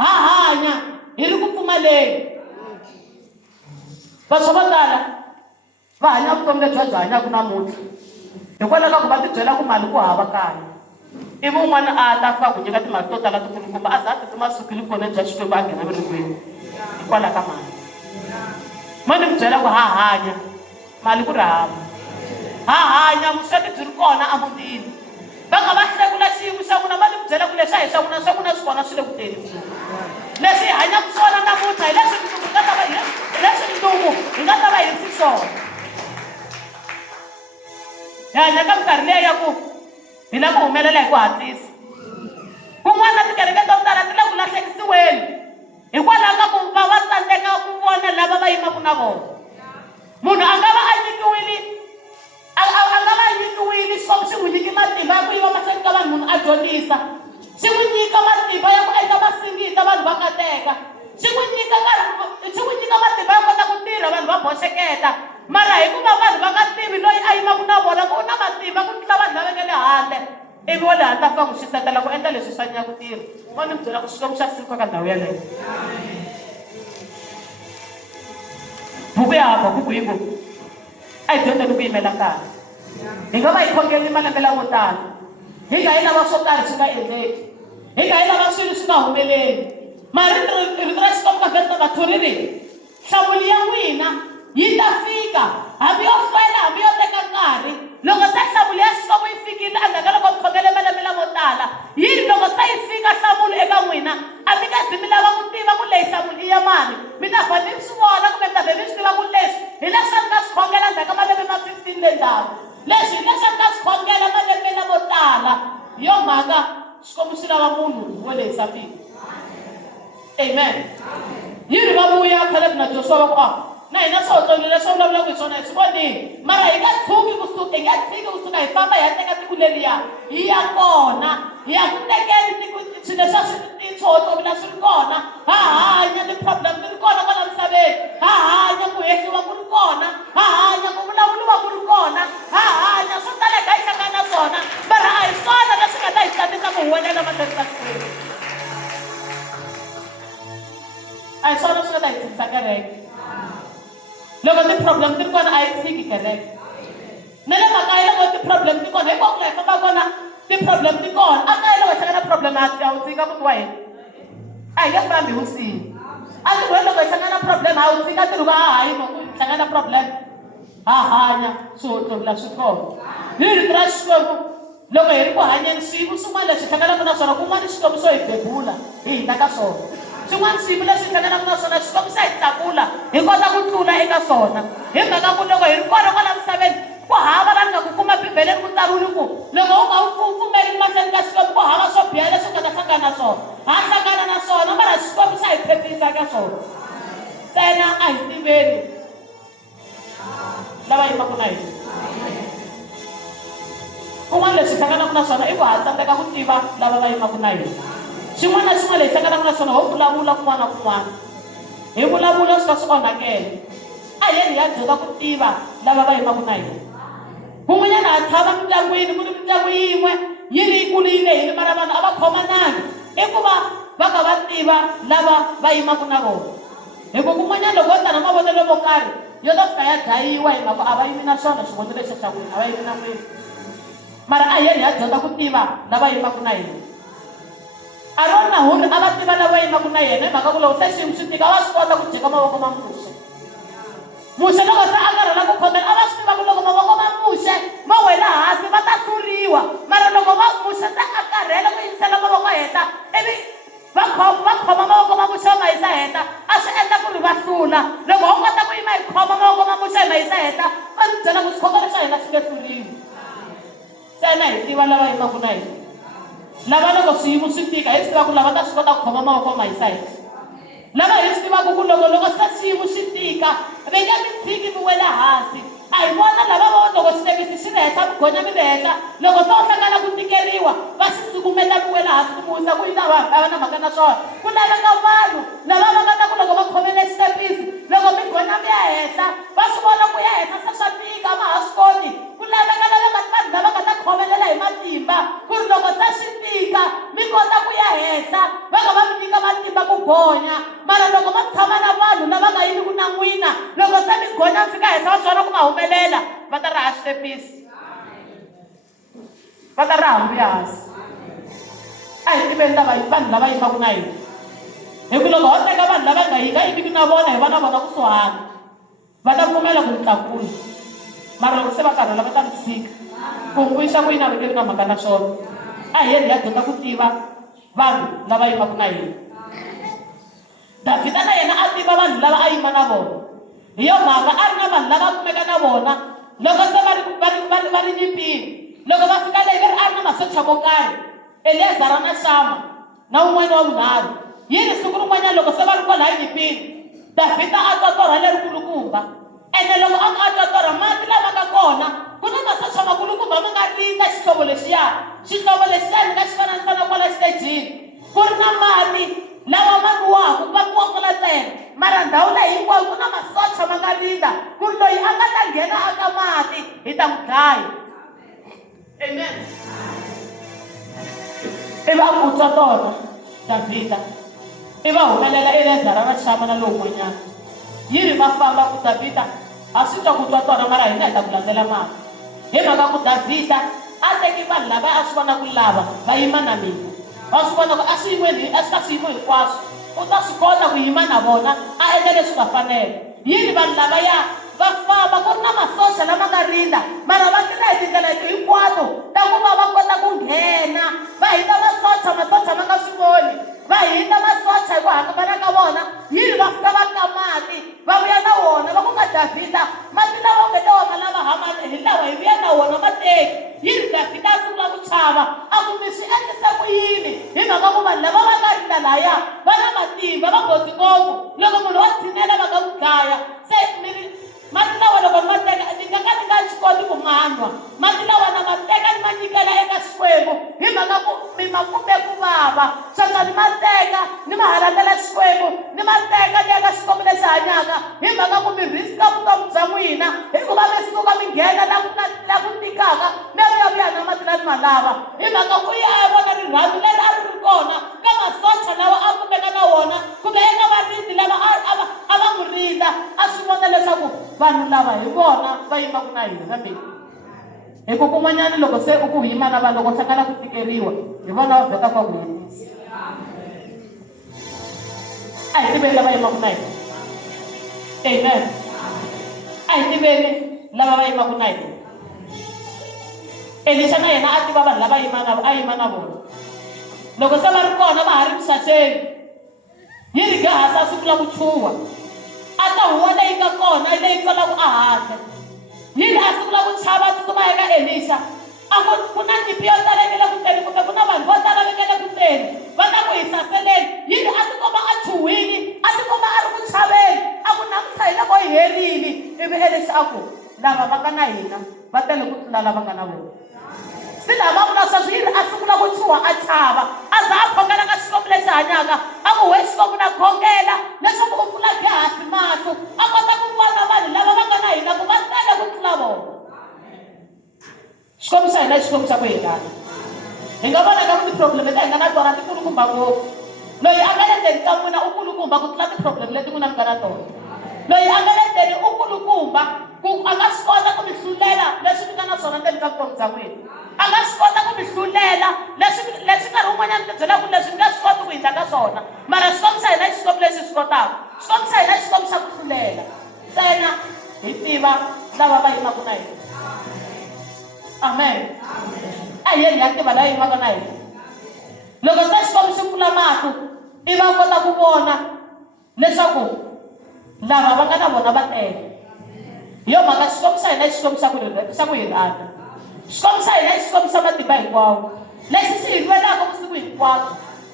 ha hanya hi ri ku pfumaleni vantshwa vo tala va hanya vutomi lebyi va byi hanyaka namuntlha hikwalaho ka ku va tibyela ku mali ku hava kaya ivi un'wana a ta fika ku nyika timali to tala tikulukumba a za a tikuma sukile vutomi bya Xikwembu a nghena mirini hikwalaho ka mali mo ni mi byela ku ha hanya mali ku ri hava ha hanya vusweti byi ri kona emutini va nga va hlekula xiyimo xa n'wina va ni mi byela ku leswi a hi swa n'wina swi kona swi le ku teni leswi hi hanyaka swona namuntlha hi leswi ndlungu hi nga ta va hi nga ta va hi ri swona hi hanya ka minkarhi leyi ya ku hi la ku humelela hi ku hatlisa kun'wana na tikereke to tala ti le ku lahlekisiweni hikwalaho ka ku va tsandzeka ku vona lava va yimaka na vona munhu a nga va a nyikiwile swi n'wi nyiki matimba ya ku yiva mahlweni ka vanhu munhu a dyondzisa swi n'wi nyika matimba ya ku endla masingita vanhu va kateka swi n'wi nyika matimba ya kota ku tirha vanhu va boxeketa mara hikuva vanhu va nga tivi loyi a yimaka na vona ku u na matimba ku tlula vanhu lava nge le handle ivi wa le handle a fika n'wi xisetela ku endla leswi swa nyaka ku tirha wa ni byela ku Xikwembu xa siku ka ndhawu yaleyo buku ya Habakuku yi ku a hi dyondzeni ku yimela nkarhi Hi nga va hi khongeli malembe lamo tala. Hi nga hi lava swo karhi swi nga endleki. Hi nga hi lava swilo swi nga humeleli. Mara rito ra Xikwembu ka verse number 2 ri ri nhlamulo ya n'wina yi ta fika hambi yo hlwela hambi yo teka nkarhi. Loko se nhlamulo ya Xikwembu yi fikile endzhaku ka loko mi khongele malembe lamo tala, yini loko se yi fika nhlamulo eka n'wina a mi nga zi mi lava ku tiva ku leyi nhlamulo i ya mani? Mi ta vha mi swi vona kumbe mi ta vhe mi swi tiva ku leswi hi leswi a ni nga swi khongela endzhaku ka malembe ma 15 le ndzhaku. Leswi hi leswi a ni nga swi khongela malembe lamo tala. Hi yo mhaka Xikwembu xi lava munhu wo lehisa mbilu. Amen. Yini va vuya Caleb na Joshua va ku na hina swo tsolela swo vulavula ku hi swona hi swi vonile, mara hi nga tshuki kusuka hi nga tshiki kusuka hi famba hi ya teka tiko leriya hi ya kona hi ya ku tekeni tiko swilo leswa switsotso swi ri kona. Ha hanya ti-problem ti ri kona kwala misaveni, ha hanya ku hehliwa ku ri kona, ha hanya ku vulavuliwa ku ri kona, ha hanya swo tala hi nga hi hlangana na swona, mara a hi swona leswi nga ta hi tsakisa ku huwelela mahlweni ka Xikwembu. A hi swona swi nga ta hi tshikisa kereke. Loko ti-problem ti ri kona a hi tshiki kereke. Na le makaya loko ti-problem ti kona hinkwako laha hi famba kona ti-problem ti kona. A kaya loko hi hlangana problem a wu tshika muti wa hina. A hi nge fambi vusiku. A tirhweni loko hi hlangana problem a wu tshika tirhi ku hayi loko hi hlangana problem ha hanya swo swi kona. Hi rito ra Xikwembu loko hi ri ku hanyeni swiyimo swin'wana leswi hi hlanganaka na swona kun'wana Xikwembu swo hi bebula hi hina ka swona. Swin'wana swiyimo leswi hi hlanganaka na swona Xikwembu se hi tlakula hi kota ku tlula eka swona. Hi mhaka ku loko hi ri kona kwala misaveni ku hava laha ni nga ku kuma Bibeleni ku tsariwile ku loko u nga wu pfumeli mahlweni ka Xikwembu ku hava swo biha leswi u nga ta hlangana na swona. Ha hlangana na swona mara Xikwembu xa hi phephisa ka swona. Ntsena a hi tiveni lava yimaka na hina. Kun'wana leswi hi hlanganaka na swona i ku ha tsandzeka ku tiva lava va yimaka na hina. Xin'wana na xin'wana lexi hlanganaka na swona ho vulavula kun'wana na kun'wana. Hi vulavula swi ka swi onhakele. A hi yeni hi ya dyondza ku tiva lava va yimaka na hina. Kun'wanyana ha tshama mindyangwini ku ri mindyangu yin'we yi ri yikulu yi lehile mara vanhu a va khomananga. I ku va va ka va tiva lava va yimaka na vona. Hikuva kun'wanyana loko ho ta na mavonelo mo karhi yo ta fika ya dlayiwa hi mhaka a va yimi na swona xivonelo lexi xa n'wina a va yimi na n'wina. Mara a hi yeni hi ya dyondza ku tiva lava yimaka na hina. Aroni na Huri a va tiva lava yimaka na yena hi mhaka ku loko se xiyimo xi tika a va swi kota ku jeka mavoko ma Muxe. Muxe loko se a karhela ku khotela a va swi tiva ku loko mavoko ma Muxe ma wela hansi va ta hluriwa. Mara loko Muxe se a karhela ku yingisela mavoko heta ivi va khoma mavoko ma Muxe va ma yisa heta a swi endla ku ri va hlula. Loko ho kota ku yima hi khoma mavoko ma Muxe hi ma yisa heta va ni byela ku swikhongelo swa hina swi nge hluriwi. Ntsena hi tiva lava yimaka na hina. Lava loko swiyimo swi tika hi swi tiva ku lava ta swi kota ku khoma mavoko ma yisa heta. Lava hi swi tivaka ku loko se xiyimo xi tika va nga mi tshiki mi wela hansi. A hi vona lava va loko xitepisi xi ri henhla mi gonya mi ri henhla loko se u hlangana ku tikeriwa va xi sukumeta mi wela hansi ku mi wisa ku yina vanhu a va na mhaka na swona. Ku laveka vanhu lava va nga ta ku loko va khomele xitepisi loko mi gonya mi ya henhla va swi vona ku ya henhla se swa tika ma ha swi koti. Ku laveka vanhu lava nga ta khomelela hi matimba ku ri loko se xi tika mi kota ku ya henhla va nga va mi nyika matimba ku gonya. Mara loko va tshama na vanhu lava nga yimiki na n'wina loko se mi gonya mi fika henhla va swona ku nga humelela va ta raha xitepisi va ta raha mbi hansi. A hi tiveni vanhu lava yimaka na hina. Hi ku loko ho teka vanhu lava nga yimiki na vona hi va na vona kusuhana va ta pfumela ku mi tlakula. Mara loko se va karhela va ta mi tshika ku n'wi vuyisa ku yini a va nge na mhaka na swona. A hi yeni hi ya dyondza ku tiva vanhu lava yimaka na hina. Davhida na yena a tiva vanhu lava a yima na vona. Hi yo mhaka a ri na vanhu lava kumeka na vona loko se va ri nyimpini. Loko va fika leyi va ri a ri na masocha mo karhi Eliyezara na Shama na wun'wana wa vunharhu. Yini siku rin'wanyana loko se va ri kwala nyimpini Davhida a twa torha lerikulukumba. Ene loko a twa torha mati lama nga kona ku na masocha makulukumba ma nga rindza xihlovo lexiya. Xihlovo lexiya ni nga xi fananisa na kwala xitejini ku ri na mati lawa ma nwiwaka va nwiwa kwala ntsena. Mara ndhawu leyi hinkwayo ku na masocha ma nga rindza ku ri loyi a nga ta nghena aka mati hi ta n'wi dlaya. Amen. Ivi a ku twa tona Davhida ivi a humelela Eliyezara na Shama na lowun'wanyana. Yi ri va famba ku Davhida a swi twa ku twa tona mara hina hi ta ku landzela mati. hi mhaka ku Davhida a teki vanhu lava a swi vona ku lava va yima na mina, va swi vona ku a ka swiyimo hinkwaswo u ta swi kota ku yima na vona a endla leswi nga fanela. Yini vanhu lavaya va famba ku ri na masocha lama nga rindza, mara va tirha hi tindlela hinkwato ta ku va kota ku nghena va hita masocha ma nga swi voni, va hita masocha hi ku hambana ka vona. Yini va fika va ka mati va vuya na wona, va ku nga Davhida mati lawa nga ta wona lava hamani hi lawa hi vuya na wona mateki. Yini Davhida a sungula ku chava a ku mi swi endlisa ku yini, hi mhaka ku vanhu lava va nga rindza laya va na matimba, va nghozi ngopfu, loko munhu wa tshinela va nga ku dlaya. Se mati lawa loko ni ma teka ni nga swi koti ku manwa, mati lawa na ma teka ni ma nyikela eka Xikwembu hi mhaka ku mi ma kumbe ku vava, sweswo ni ma teka ni ma halatela Xikwembu, ni ma teka ni eka Xikwembu lexi hanyaka hi mhaka ku mi riska vutomi bya n'wina hikuva mi suka mi nghena la ku tikaka mi vuya na mati la ni ma lava, hi mhaka ku ya vona rirhandzu leri a ri ri kona ka masocha lawa a kumbeka na wona kumbe eka varindzi lava a va n'wi rindza, a swi vona leswaku vanhu lava hi vona va yimaka na hina mina. Hi ku kun'wanyana loko se u ku yima na vanhu loko hlangana ku tikeriwa hi vona va vheta kwa ku hetisa. A hi tiveni lava yimaka na hina. Amen. A hi tiveni lava va yimaka na hina. Elisha na yena a tiva vanhu lava a yima na vona. Loko se va ri kona va ha ri misacheni, yi ri Gehasi a sungula ku chuha, a ta huwa leyi nga kona leyi tsalaku a handle. Yini a sungula ku chava a tsutsuma eka Elisha a ku na nyimpi yo tala yi le ku teni kumbe ku na vanhu vo tala va nga le ku teni va ta ku hi hlaseleni. Yini a tikomba a chuhile, a tikomba a ri ku chaveni, a ku namuntlha hi loko hi herile. Ivi Elisha a ku lava va nga na hina va tele ku tlula lava nga na vona. Si lava vula sweswo yini a sungula ku chuha a chava, a za a khongela ka Xikwembu lexi hanyaka a ku we Xikwembu na khongela leswaku u pfula Gehasi mahlo a kota ku vona vanhu lava va nga na hina ku va tele ku tlula vona. Xikwembu xa hina i Xikwembu xa ku helana. Hi nga vona ka ku ti-problem leti hi nga na tona ti kulukumba ngopfu. Loyi a nga le ndzeni ka n'wina u kulukumba ku tlula ti-problem leti n'wina mi nga na tona. Loyi a nga le ndzeni u kulukumba ku a nga swi kota ku mi hlulela leswi mi nga na swona ndzeni ka vutomi bya n'wina. A nga swi kota ku mi hlulela leswi nkarhi wun'wanyana mi byela ku leswi mi nga swi koti ku hindla ka swona, mara Xikwembu xa hina i Xikwembu lexi hi swi kotaka. Xikwembu xa hina i Xikwembu xa ku hlulela. Ntsena hi tiva lava va yimaka na hina. Amen. A hi yeni ya tiva lava yimaka na hina. Loko se Xikwembu xi pfula mahlo i va kota ku vona leswaku lava va nga na vona va tele. Hi yo mhaka Xikwembu xa hina i Xikwembu xa ku hi rhandza. Xikwembu xa hina i Xikwembu xa matimba hinkwawo lexi xi hi lwelaka vusiku hinkwabyo.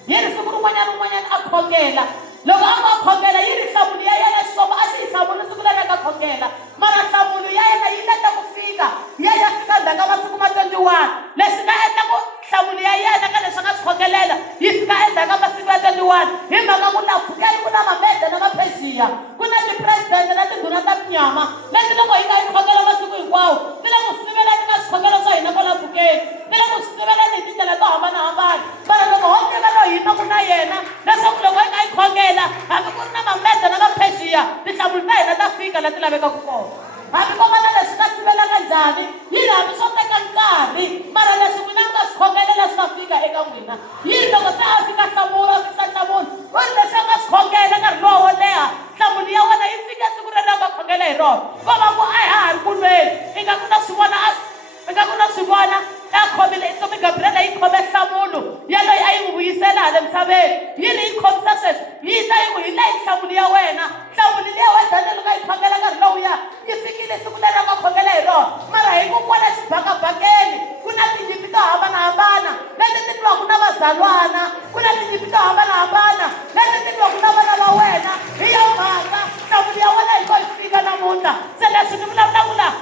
Yi ri siku rin'wanyana a khongela, loko a nga khongela yi ri nhlamulo ya yena Xikwembu a xi hi hlamula siku leri a nga khongela, mara nhlamulo ya yena yi leta ku fika ya fika ndzhaku ka masiku ma 21. Leswi nga endla ku nhlamulo ya yena ka leswi a nga swi khongelela yi fika endzhaku ka masiku ya 21 hi mhaka ku laha Phukeni ku na Mamede na Maphezhiya, ku na tipresidente na tindhuna ta tinyama leti loko hi nga hi khongela masiku hinkwawo ti le ku siveleni ka swikhongelo swa hina kwala Phukeni, ti le ku siveleni hi tindlela to hambanahambana. Mara loko ho tiva loyi hi yimaka na yena leswaku loko hi nga hi khongela hambi ku ri na Mamede na Maphezhiya tinhlamulo ta hina ta fika leti lavekaka kona. Hambi ko va na leswi nga sivelaka njhani yini, hambi swo teka nkarhi mara leswi n'wina mi nga swi khongelela swi ta fika eka n'wina. Yini loko se a fika nhlamulo a fikisa nhlamulo ku ri leswi a nga swi khongela nkarhi lowo wo leha, nhlamulo ya wena yi fika siku leri a nga khongela hi rona. Ko va ku a ha ri ku lweni ingaku na swi vona a khomile itomi Gabriela yi khome nhlamulo ya loyi a yi n'wi vuyisela hala misaveni. Yini yi khomisa sweswi yi ta yi n'wi hi leyi nhlamulo ya wena. Nhlamulo liya wa Daniel ka yi khongela nkarhi lowuya yi fikile siku leri a nga khongela hi rona, mara hi ku kwala xibakabakeni ku na tinyimpi to hambanahambana leti ti twiwaka na vazalwana, ku na tinyimpi to hambanahambana leti ti twiwaka na vana va wena. Hi yo mhaka nhlamulo ya wena hi ko yi fika namuntlha. Se leswi ni vulavulaka laha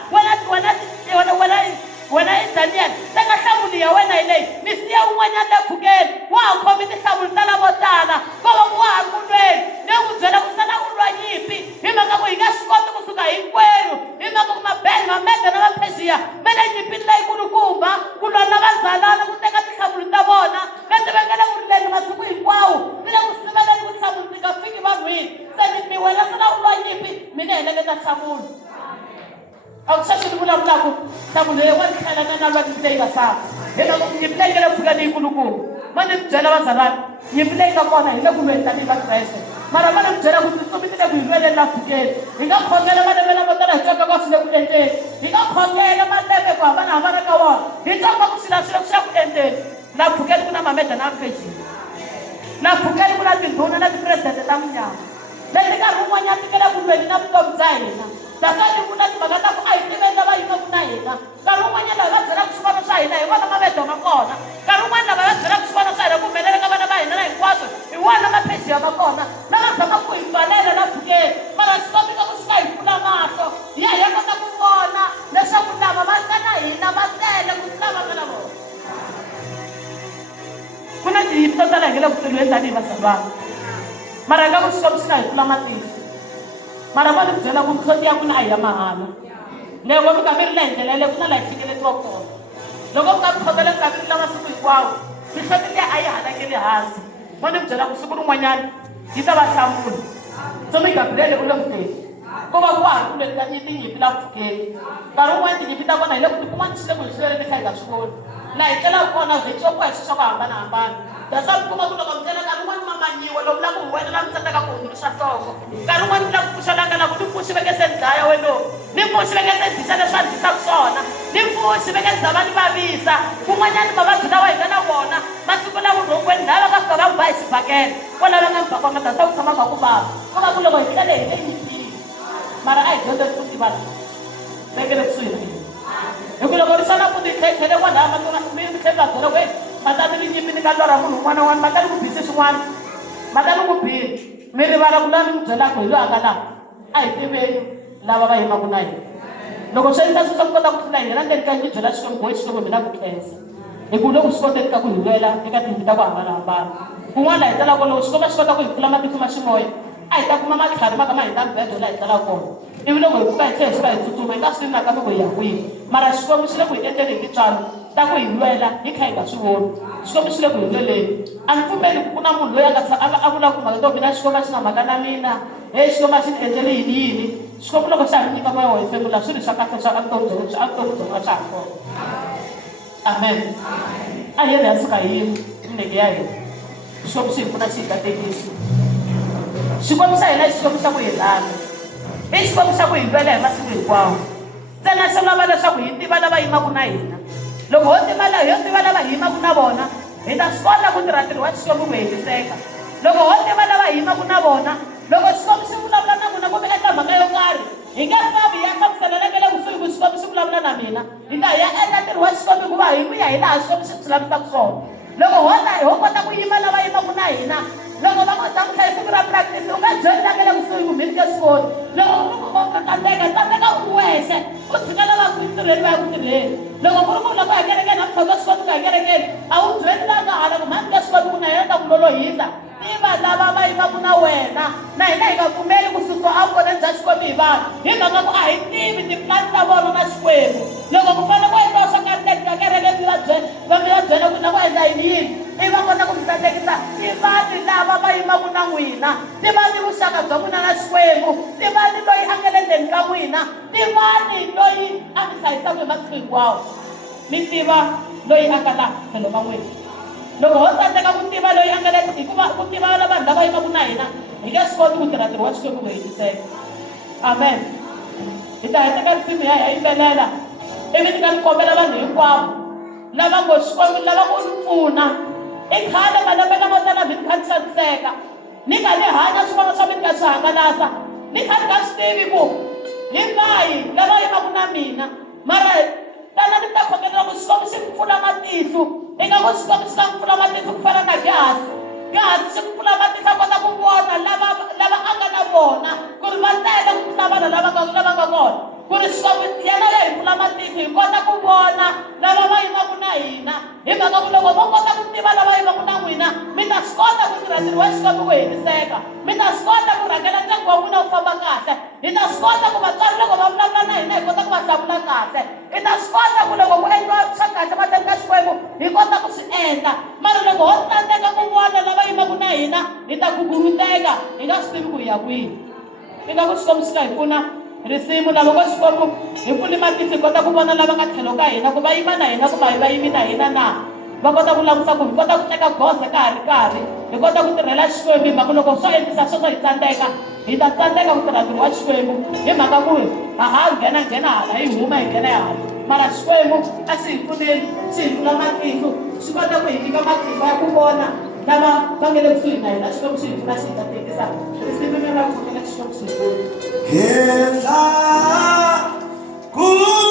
wena i Daniel teka nhlamulo ya wena hi leyi, mi siya un'wanyana le Phukeni wa ha khomi tinhlamulo ta lavo tala ko va ku wa ha ri ku lweni. Ni n'wi byela ku sala u lwa nyimpi hi mhaka ku hi nga swi koti kusuka hinkwerhu hi mhaka ku Mamede na Maphezhiya ma le nyimpini leyikulukumba ku lwa na vazalwana ku teka tinhlamulo ta vona leti va nga le ku rileni masiku hinkwawo, ti le ku siveleni ku tinhlamulo ti nga fiki vanhwini. Se mi wena sala u lwa nyimpi, mi ni heleketa nhlamulo. A ku sweswi ni vulavulaka ta munhu leyi wa tlhelana na lwa leyi nga sala hi loko nyimpi leyi nga le mpfhukeni yikulukumba ma ni byela vazalwana nyimpi leyi nga kona hi le ku lweni tanihi vakreste mara va ni byela ku titsumi ti le ku hi lweleni la mpfhukeni hi nga khongela malembe lamo tala hi twaka ka swi le ku endleni hi nga khongela malembe ku hambanahambana ka wona hi twaka ku swilo swi ku endleni la mpfhukeni ku na mameda na mpejini la mpfhukeni ku na tindhuna na tipresidente ta munyama leti nkarhi wun'wanyana tikela ku lweni na vutomi bya hina dasani ku na timhaka ta ku a hi tiveni lava yimaku na hina nkarhi wun'wanyana lava va byelaka swivona swa hina hi vona mavedo ma kona nkarhi wun'wana lava va byelaka swivona swa hina ku humelela ka vana va hina na hinkwaswo hi wona mapheji ya ma kona lava zamaka ku hi pfalela la mpfhukeni mara swi kombeka ku swi nga hi pfula mahlo ya hi ya kota ku vona leswaku lava va nga na hina va tele ku tlula va nga na vona ku na tiyimbi to tala hi nge le ku teliweni tanihi vasalwana mara hi nga ku swi nga hi pfula matihlo mara va ni byela ku nhloti ya n'wina a hi ya mahala loko mi kha mi ri le hi ndlela yaleyo ku na laha hi hlengeletiwa kona loko mi kha mi khomela mi kha mi rila masiku hinkwawo mihloti liya a yi halangeli hansi mo ni byela ku siku rin'wanyana yi ta va hlamula so mi gabriele u le ku teni ko va ku wa ha ri ku lweni ka tinyimpi la mpfhukeni nkarhi wun'wana tinyimpi ta kona hi le ku tikun'wana swi le ku hi hlweleni kha hi nga swi voni laha hi tlelaka kona hi twa ku hi swi swa ku hambanahambana dasa mi kuma ku loko mi tlela nkarhi wun'wana mamanyiwe lomu la ku hi wena la mi tsandzeka ku hundzuluxa nhloko nkarhi wun'wana mi la ku pfuxelanga la ku ni mpfuxi veke se ni dlaya wenowu ni mpfuxi veke se ni disa leswi a ni disaka swona ni mpfuxi veke ni za va ni vavisa kun'wanyana mavabyi lawa hi nga na vona masiku lawa rhongweni lava ka fika va mi ba hi xibakele kwala va nga mi ba kona dasa ku tshama ka ku vava ku va ku loko hi tlele hi le nyimpini mara a hi dyondzeni ku tiva vekele kusuhi na hina hi ku loko ri sana ku titlhetlhele kwalaha mi tlhela va byela ku matani ni nyimpini ka lora munhu un'wana na un'wana ma ta ni ku bisi swin'wana ma ta ni ku bihi mi rivala ku laha mi n'wi byelaka hi loyi a nga laha a hi tiveni lava va yimaku na hina loko swi endla swi swa ku kota ku tlula hina ndzeni ka yi byela xikwembu hi xikwembu mi na ku khensa hi ku loko swi koteni ka ku hi lwela eka tindzi ta ku hambanahambana kun'wana laha hi talaka loko xikwembu xi kota ku hi pfula matihlo ma ximoya a hi ta kuma matlhari ma ka ma hina mibedo laha hi talaka kona ivi loko hi pfuka hi tlhela hi suka hi tsutsuma hi nga swi tivi nakambe ku hi ya kwihi mara xikwembu xi le ku hi endleni hi tintswalo ta ku hi lwela hi kha hi nga swi voni xikwembu xi le ku hi lweleni a ni pfumeli ku na munhu loyi a vulaka ku mhaka to mina xikwembu xi na mhaka na mina xikwembu xi ni endlele yini xikwembu loko xa hi nyika moya wo hefemula swi ri swa kahle swa a vutomi bya a vutomi bya swa ha kona amen a hi ri hansi ka yini milenge ya hina xikwembu xi hi pfuna xi hi katekisi xikwembu xa hina i xikwembu xa ku hi rhandza i xikwembu xa ku hi lwela hi masiku hinkwawo ntsena xi lava leswaku hi tiva lava yimaku na hina loko ho tiva lava hi yimaku na vona hi ta swi kota ku tirha ntirho wa xikwembu ku hetiseka loko ho tiva lava hi yimaku na vona loko xikwembu xi vulavula na n'wina kumbe eka mhaka yo karhi hi nge fambi hi ya hlamuselelekele kusuhi ku xikwembu xi vulavula na mina hi ta hi ya endla ntirho wa xikwembu hikuva hi ku ya hi laha xikwembu xi swi lavisaka swona loko ho kota ku yima lava yimaku na hina loko va kota ku tlhela siku ra practice u nga byeli langele kusuhi ku mi nge swi voni loko ku ri ku tsandzeka u ri wexe u tshika lava ku tirheni va ya ku tirheni loko ku ri ku loko hi kerekeni a mphaka swi koti ku hi kerekeni a wu byeli va nga hala ku mani nge swi koti ku na yena ta ku lolohisa tiva lava va yimaku na wena na hina hi nga pfumeli ku susiwa a vukoneni bya xikwembu hi vanhu hi mhaka ku a hi tivi tipulani ta vona na xikwembu loko ku fanele ku endliwa swa kariteki ka kereke mi va byela ku na ku endla yini i va kota ku mi tsandzekisa tivani lava va yimaku na n'wina tivani vuxaka bya n'wina na xikwembu tivani loyi a nga le ndzeni ka n'wina tivani loyi a mi hlayisaka hi masiku hinkwawo mi tiva loyi a nga laha tlhelo ka n'wina loko ho tsandzeka ku tiva loyi a nga le hikuva ku tiva vanhu lava yimaku na hina hi nge swi koti ku tirha ntirho wa xikwembu ku hetiseka amen hi ta heteka risimu ya hi yimbelela ivi ni nga ni kombela vanhu hinkwavo lava ngo xikwembu lava ku ni pfuna i khale malembe lamo tala mi ni kha ni xaniseka ni kha ni hanya swivona swa mina ni nga swi hangalasa ni kha ni nga swi tivi ku hi vahi lava yimaku na mina mara tana ni ta khongelela ku xikwembu xi mi pfula matihlo ingaku xikwembu xi nga mi pfula matihlo ku fana na gasi xi mi pfula matihlo a kota ku vona lava a nga na vona ku ri va tele ku tlula vanhu lava nga kona ku ri xikwembu yena le hi pfula matihlo hi kota ku vona lava va yimaku na hina hi mhaka ku loko vo kota ku tiva lava yimaku na n'wina mi ta swi kota ku tirha ntirho wa xikwembu ku hetiseka mi ta swi kota ku rhangela ndyangu wa n'wina wu famba kahle hi ta swi kota ku vatswari loko va vulavula na hina hi kota ku va hlamula kahle hi ta swi kota ku loko ku endliwa swa kahle matlhelo ka xikwembu hi kota ku swi endla mara loko ho tsandzeka ku vona lava yimaku na hina hi ta guguruteka hi nga swi tivi ku hi ya kwihi ingaku xikwembu xi nga hi pfuna risimu lava ka Xikwembu hi pfuli matihlo hi kota ku vona lava nga tlhelo ka hina ku va yima na hina kumbe va yimi na hina na va kota ku langusa ku hi kota ku teka goza ka ha ri karhi hi kota ku tirhela Xikwembu hi mhaka loko swo endlisa sweswo hi tsandzeka hi ta tsandzeka ku tirha ntirho wa Xikwembu hi mhaka ku ha nghena hala hi huma hi nghena hala mara Xikwembu a xi hi pfuneni xi hi pfula matihlo xi kota ku hi nyika matimba ya ku vona lava va nga le kusuhi na hina Xikwembu xi hi pfuna xi hi ta tekisa risimu leri ra ku khongela Xikwembu xi hi pfuna Oh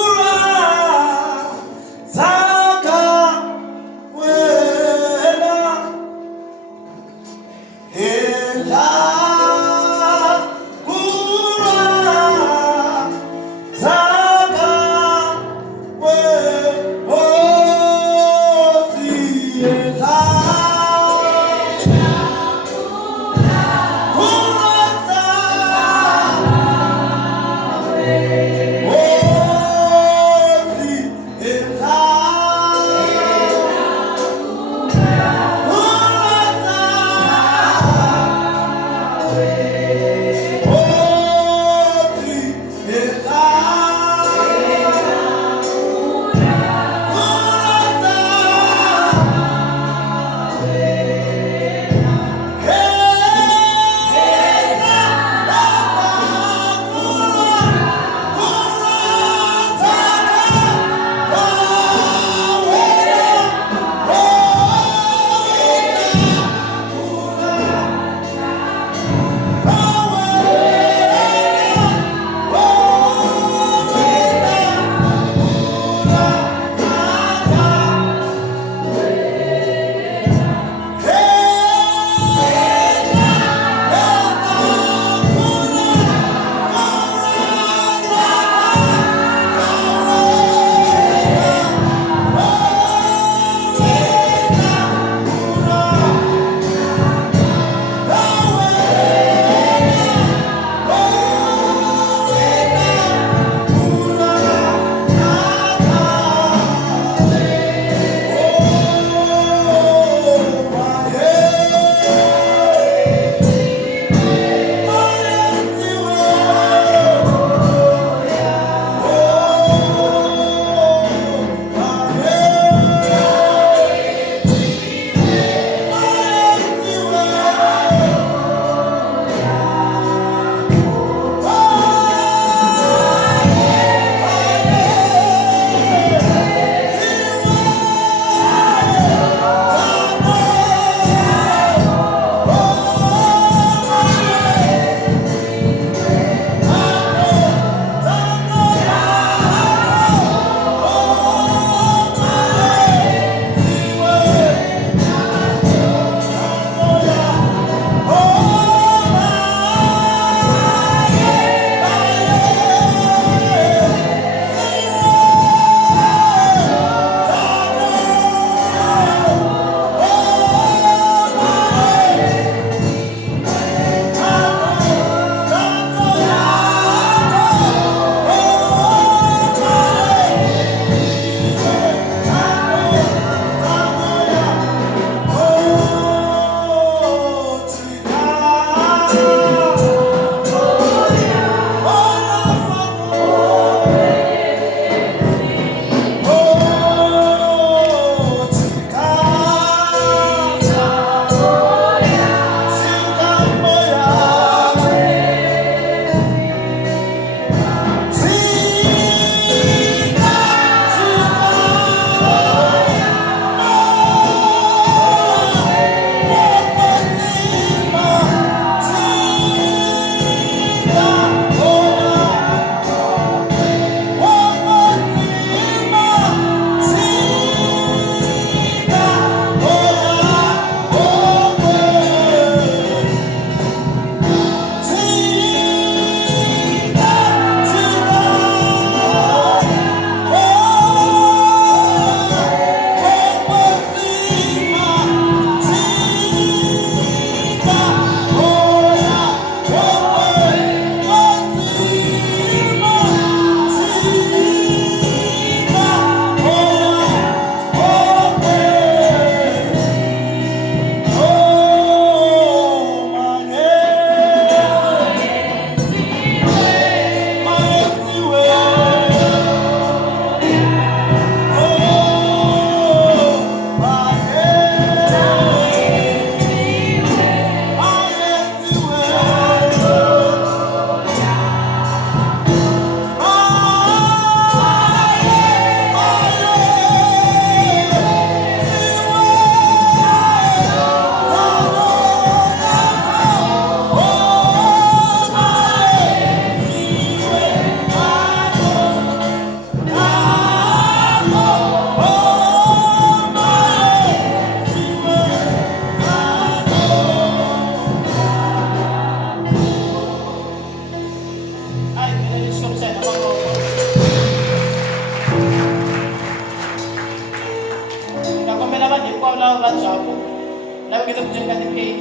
vile kujenga tipi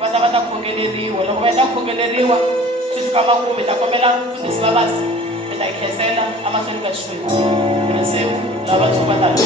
wata kuongelelewa loko wenda kuongelelewa sisi kama kumi takomela fundisi babasi etakhesela amasheni kaShweni ngisewu labantu badala